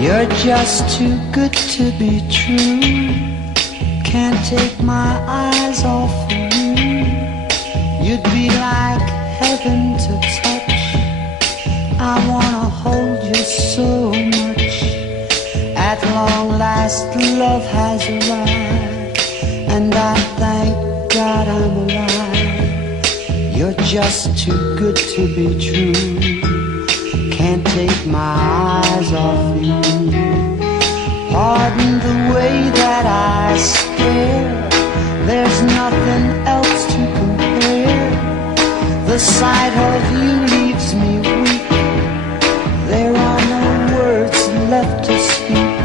You're just too good to be true. Can't take my eyes off of you. You'd be like heaven to touch. I wanna hold you so much. At long last love has arrived, and I thank God I'm alive. You're just too good to be true. Can't take my eyes off you. Pardon the way that I stare. There's nothing else to compare. The sight of you leaves me weak. There are no words left to speak.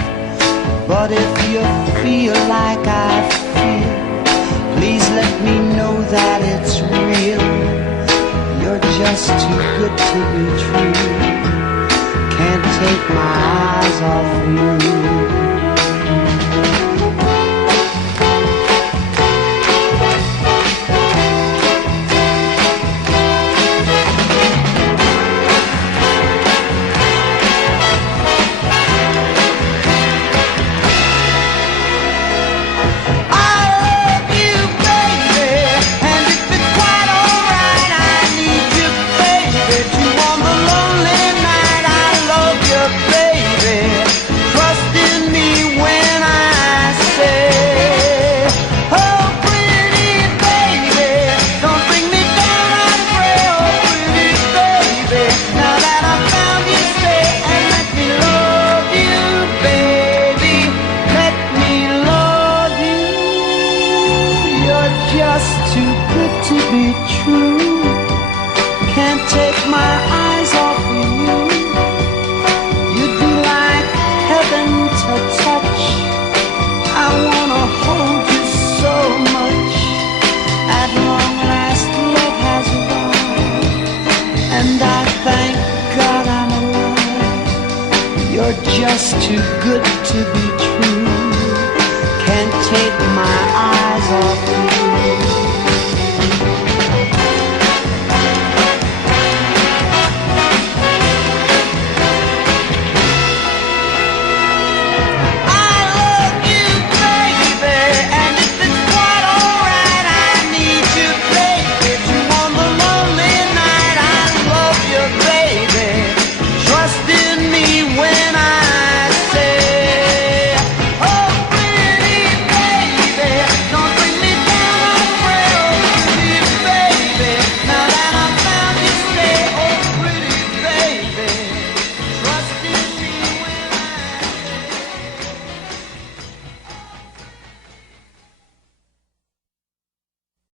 But if you feel like I feel, please let me know that it's real. You're just too good to be true. Can't take my eyes off you. Just too good to be true. Can't take my eyes off you.